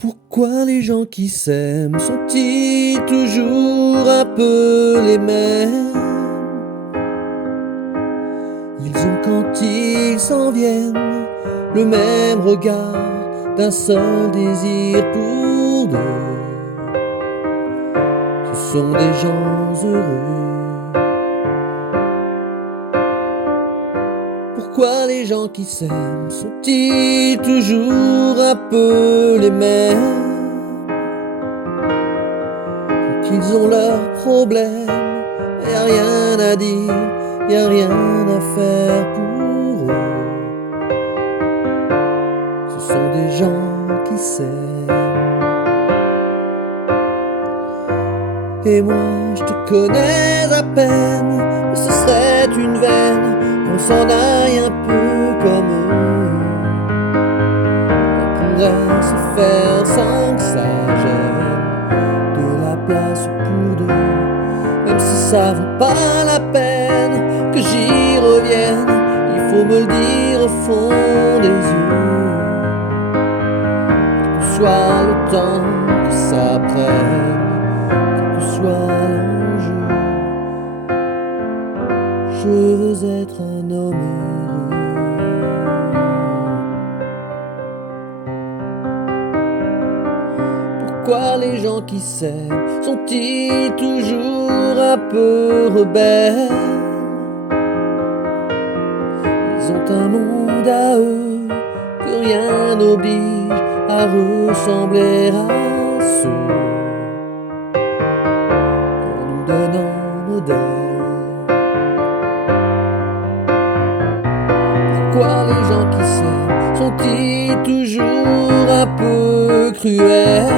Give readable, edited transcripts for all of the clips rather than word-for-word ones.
Pourquoi les gens qui s'aiment sont-ils toujours un peu les mêmes? Ils ont quand ils s'en viennent le même regard d'un seul désir pour deux. Ce sont des gens heureux. Pourquoi les gens qui s'aiment sont-ils toujours un peu les mêmes? Quand ils ont leurs problèmes, y a rien à dire, y a rien à faire pour eux. Ce sont des gens qui s'aiment. Et moi je te connais à peine, mais ce serait une veine qu'on s'en aille un peu comme eux. On pourrait se faire sans que ça gêne, de la place pour deux, même si ça vaut pas la peine que j'y revienne. Il faut me le dire au fond des yeux, quel que soit le temps que ça prenne, soit l'enjeu. Je veux être un homme heureux. Pourquoi les gens qui s'aiment sont-ils toujours un peu rebelles? Ils ont un monde à eux que rien n'oblige à ressembler à ceux donnant modèle. Pourquoi les gens qui s'aiment sont-ils toujours un peu cruels?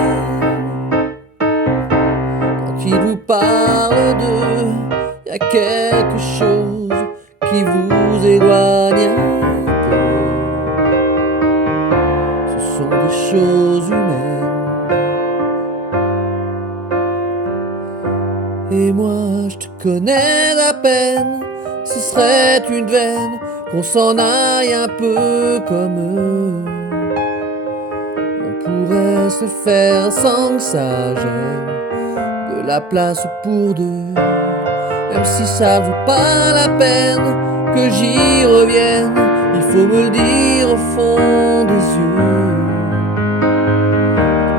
Quand ils vous parlent d'eux, y a quelque chose qui vous éloigne un peu. Ce sont des choses humaines. Et moi je te connais à peine, ce serait une veine qu'on s'en aille un peu comme eux. On pourrait se faire sans que ça gêne, de la place pour deux, même si ça vaut pas la peine que j'y revienne. Il faut me le dire au fond des yeux,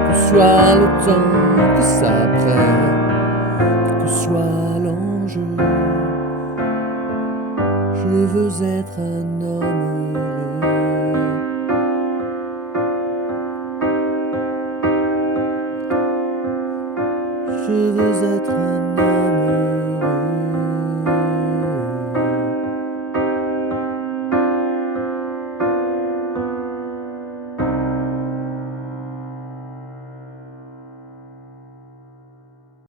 quel que soit le temps que ça prenne, soit l'enjeu. Je veux être un homme heureux. Je veux être un homme